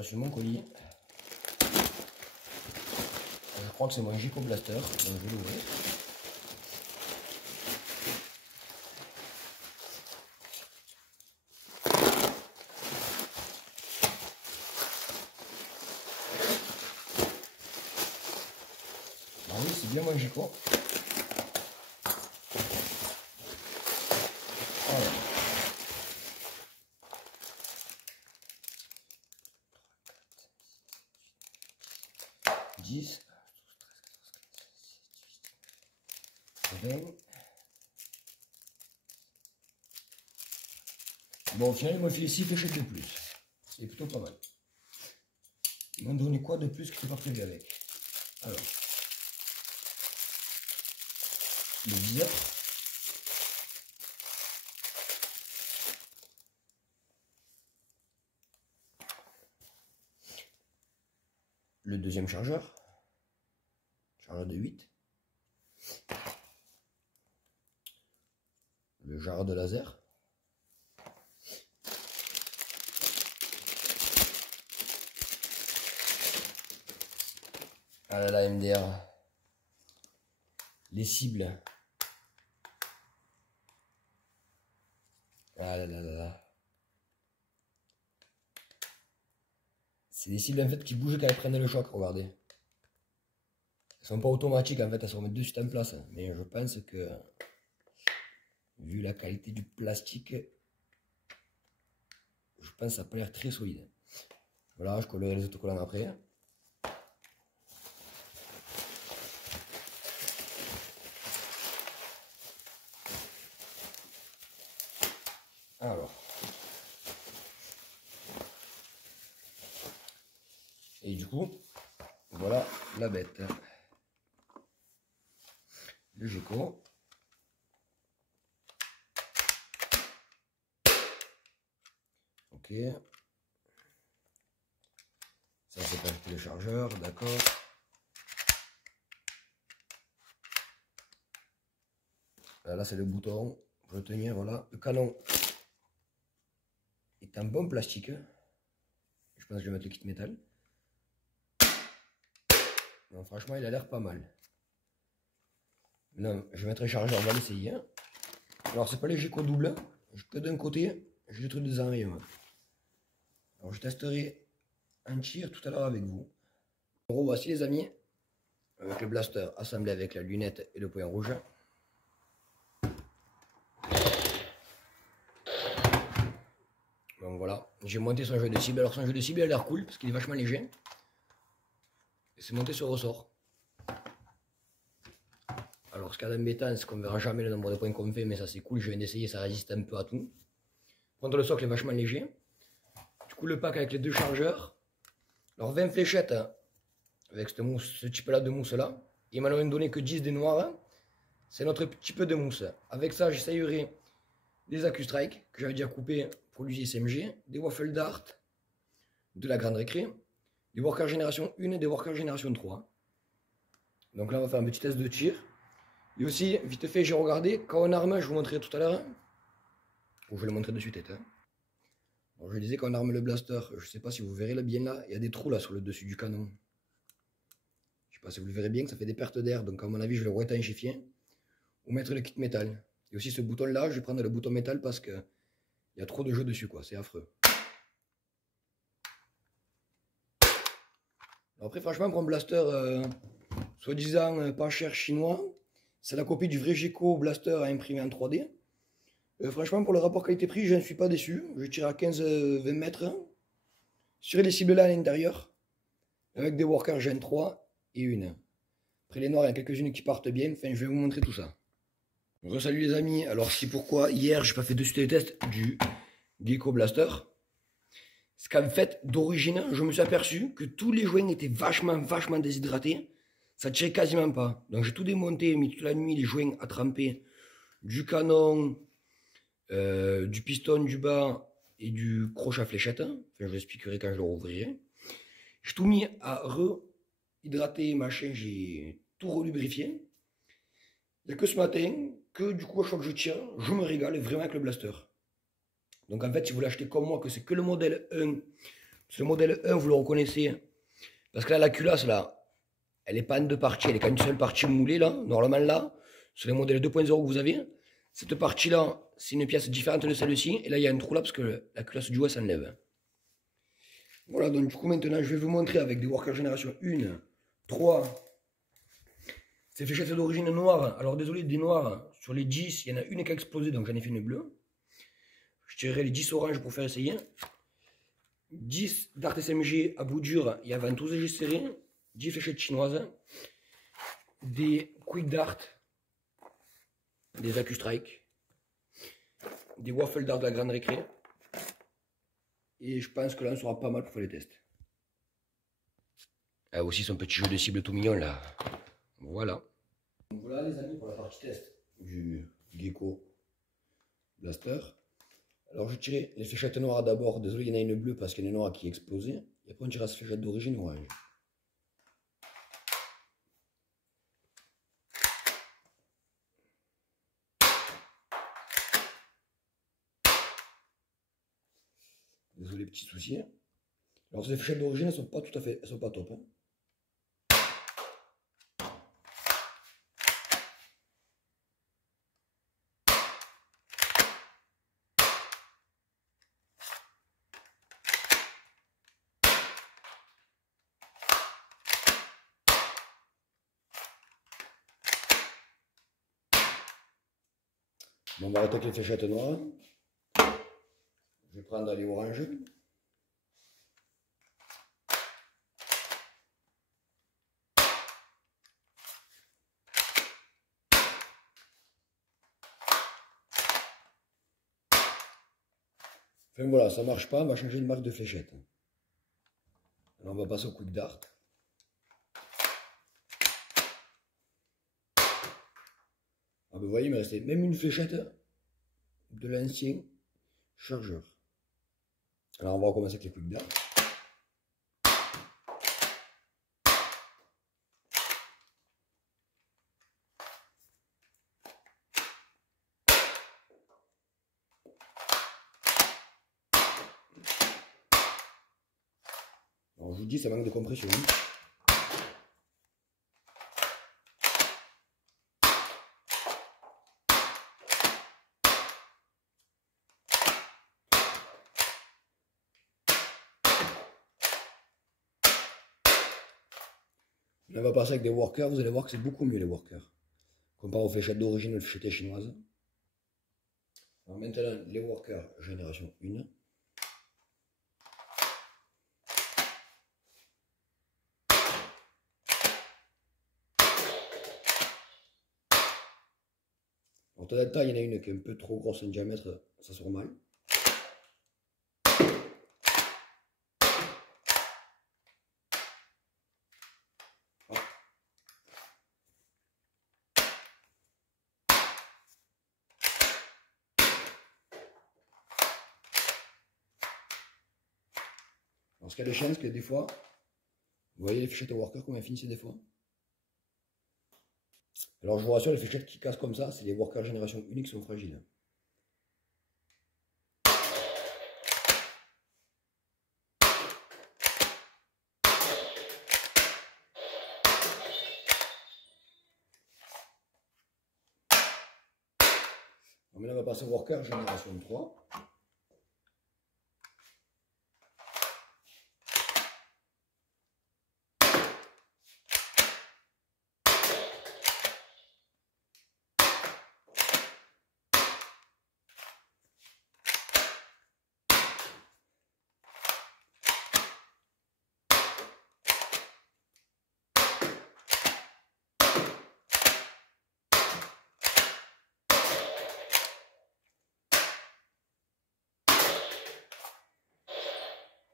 reçu mon colis. Je crois que c'est mon Gico Blaster, donc je vais l'ouvrir. Ah oui, c'est bien mon Gico. Voilà. 10, 20. Bon, au final, il m'a filé 6 fléchettes de plus. C'est plutôt pas mal. Ils m'ont donné quoi de plus que je n'ai pas prévu avec? Alors, le viseur. Le deuxième chargeur. Chargeur de 8. Le jarre de laser. Ah là là, MDR. Les cibles. Ah là là là là. C'est des cibles en fait qui bougent quand elles prennent le choc, regardez. Elles sont pas automatiques en fait, elles se remettent de suite en place. Mais je pense que, vu la qualité du plastique, je pense que ça n'a pas l'air très solide. Voilà, je collerai les autocollants après. Alors. Et du coup, voilà la bête. Le Gico. Ok. Ça c'est pas le chargeur, d'accord. Là c'est le bouton pour le tenir, voilà. Le canon est en bon plastique. Je pense que je vais mettre le kit métal. Non, franchement il a l'air pas mal. Non, je vais mettre le chargeur, on va l'essayer. Alors c'est pas les Gico double, que d'un côté, j'ai le truc des enrayements. Alors je testerai un tir tout à l'heure avec vous. En gros, voici les amis, avec le blaster assemblé avec la lunette et le point rouge. Donc voilà, j'ai monté son jeu de cible. Alors son jeu de cible il a l'air cool parce qu'il est vachement léger. Et c'est monté sur ressort. Alors ce qu'il y a d'embêtant, c'est qu'on ne verra jamais le nombre de points qu'on fait, mais ça c'est cool, je viens d'essayer, ça résiste un peu à tout. Contre le socle est vachement léger. Du coup le pack avec les deux chargeurs. Alors 20 fléchettes avec ce type là de mousse là. Ils m'en ont donné que 10 des noirs. C'est notre petit peu de mousse. Avec ça j'essayerai des AccuStrike que j'avais déjà coupé pour l'USI SMG, des Waffle Dart, de la grande récré, des Worker Génération 1 et des Worker Génération 3. Donc là on va faire un petit test de tir. Et aussi, vite fait, j'ai regardé, quand on arme, je vous montrerai tout à l'heure, ou je vais le montrer de suite. Alors je disais quand on arme le blaster, je ne sais pas si vous verrez là bien là, il y a des trous là sur le dessus du canon. Je ne sais pas si vous le verrez bien, que ça fait des pertes d'air, donc à mon avis je vais le réétanchifier, ou mettre le kit métal. Et aussi ce bouton là, je vais prendre le bouton métal parce que il y a trop de jeux dessus quoi, c'est affreux. Alors après franchement pour un blaster soi-disant pas cher chinois, c'est la copie du vrai Gico Blaster à imprimer en 3D. Franchement pour le rapport qualité-prix je ne suis pas déçu, je tire à 15-20 mètres sur les cibles là à l'intérieur avec des Worker Gen 3 et une. Après les noirs il y a quelques-unes qui partent bien, enfin je vais vous montrer tout ça. Salut les amis, alors c'est pourquoi hier j'ai pas fait de suite les tests du Gico Blaster. C'est qu'en fait d'origine je me suis aperçu que tous les joints étaient vachement déshydratés. Ça tirait quasiment pas. Donc j'ai tout démonté, mis toute la nuit les joints à tremper du canon, du piston du bas et du crochet à fléchette. Enfin je vous expliquerai quand je le rouvrirai. J'ai tout mis à rehydrater, machin, j'ai tout relubrifié. Il n'y a que ce matin que du coup à chaque fois que je tire, je me régale vraiment avec le blaster. Donc en fait si vous l'achetez comme moi, que c'est que le modèle 1 Ce modèle 1, vous le reconnaissez. Parce que là, la culasse, là, elle n'est pas en deux parties, elle est qu'une seule partie moulée, là. Normalement, là, sur les modèles 2.0 que vous avez, cette partie-là, c'est une pièce différente de celle-ci. Et là, il y a un trou là parce que la culasse du haut s'enlève. Voilà, donc du coup, maintenant, je vais vous montrer avec des workers génération 1, 3. Ces fléchettes d'origine noire. Alors, désolé, des noirs, sur les 10, il y en a une qui a explosé, donc j'en ai fait une bleue. Je tirerai les 10 oranges pour faire essayer. 10 Dart SMG à bout dur, il y a 12 G serrés. 10 fléchettes chinoises. Des Quick Dart. Des AccuStrike. Des Waffle Dart de la grande récré. Et je pense que là, on sera pas mal pour faire les tests. Ah, aussi son petit jeu de cible tout mignon là. Voilà. Voilà les amis pour la partie test du Gecko Blaster. Alors je tirais les fléchettes noires d'abord. Désolé, il y en a une bleue parce qu'il y en a une noire qui est explosée. Et après on tirera cette fléchette d'origine orange. Désolé, petit souci. Alors ces fléchettes d'origine elles sont pas tout à fait, elles sont pas top. Hein. Bon, on va arrêter avec les fléchettes noires. Je vais prendre les oranges. Enfin voilà, ça marche pas, on va changer de marque de fléchette. Alors on va passer au Quick Dart. Ah ben vous voyez, il me restait même une fléchette de l'ancien chargeur. Alors on va recommencer avec les Quick Dart. Alors je vous dis, ça manque de compression. On va passer avec des workers, vous allez voir que c'est beaucoup mieux les workers. Comparé aux fléchettes d'origine ou aux fléchettes chinoises. Alors maintenant, les workers génération 1. Alors de taille, il y en a une qui est un peu trop grosse en diamètre, ça sort mal. Alors ce qu'il y a de chance, c'est que des fois, vous voyez les fléchettes workers comme elles finissent des fois. Alors je vous rassure, les fléchettes qui cassent comme ça, c'est les workers génération 1 qui sont fragiles. Alors maintenant on va passer au worker génération 3.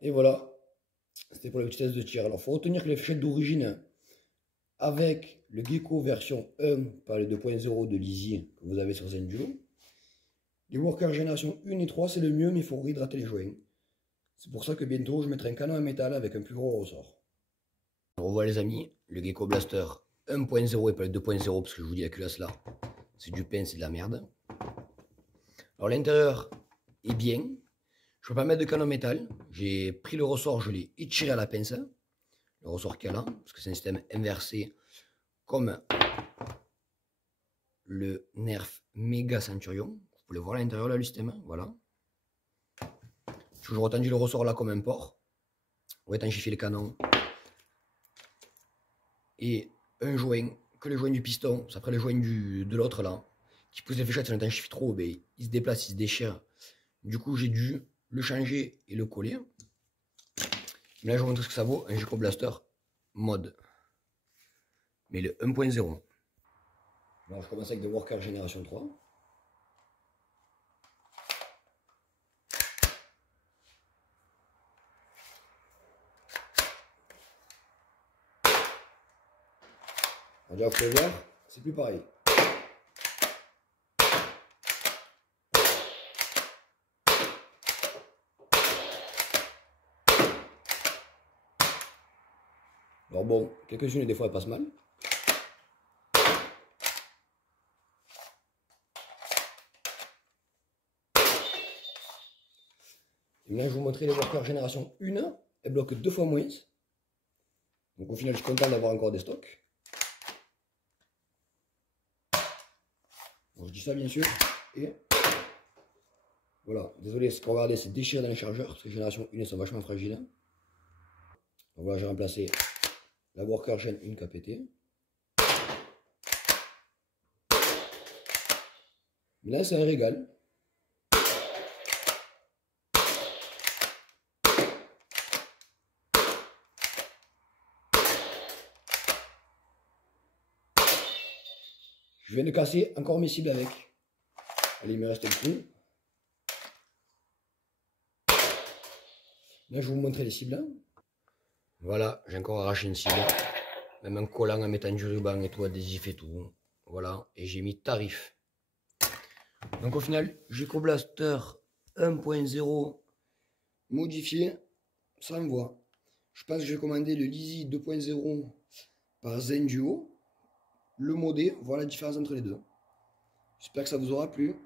Et voilà, c'était pour le petit test de tir. Alors il faut retenir que les fléchettes d'origine avec le Gecko version 1, pas le 2.0 de Lisier que vous avez sur Zenduo. Les workers génération 1 et 3 c'est le mieux, mais il faut réhydrater les joints. C'est pour ça que bientôt je mettrai un canon en métal avec un plus gros ressort. Alors voilà les amis, le Gecko Blaster 1.0 et pas le 2.0 parce que je vous dis la culasse là, c'est du pain, c'est de la merde. Alors l'intérieur est bien. Je ne peux pas mettre de canon métal. J'ai pris le ressort, je l'ai étiré à la pince. Le ressort qu'il y a là, parce que c'est un système inversé comme le Nerf Mega Centurion. Vous pouvez le voir à l'intérieur là, le système. Voilà. J'ai toujours retendu le ressort là comme un port. On va étanchifier le canon. Et un joint, que le joint du piston, c'est après le joint de l'autre là, qui pousse les fléchettes, si on étanchifie trop, ben, il se déplace, il se déchire. Du coup, j'ai dû le changer et le coller. Mais là, je vous montre ce que ça vaut, un Geco Blaster mode. Mais le 1.0. Alors, je commence avec des Worker Génération 3. Alors, déjà, vous pouvez voir, c'est plus pareil. Alors bon, quelques-unes des fois elles passent mal. Et maintenant je vais vous montrer les Worker Génération 1. Elles bloquent 2 fois moins. Donc au final je suis content d'avoir encore des stocks. Bon, je dis ça bien sûr. Et voilà, désolé, ce qu'on va regarder c'est déchiré dans les chargeurs. Ces générations 1 sont vachement fragiles. Donc voilà, j'ai remplacé la Worker Gen 1 qui a pété. Mais là c'est un régal. Je viens de casser encore mes cibles avec. Allez, il me reste un trou. Là, je vais vous montrer les cibles. Voilà, j'ai encore arraché une cible. Même un collant en mettant du ruban et tout, adhésif et tout. Voilà, et j'ai mis tarif. Donc au final, Geco Blaster 1.0 modifié, ça me voit. Je pense que je vais commander le Lizzy 2.0 par Zen Duo. Le modé, voilà la différence entre les deux. J'espère que ça vous aura plu.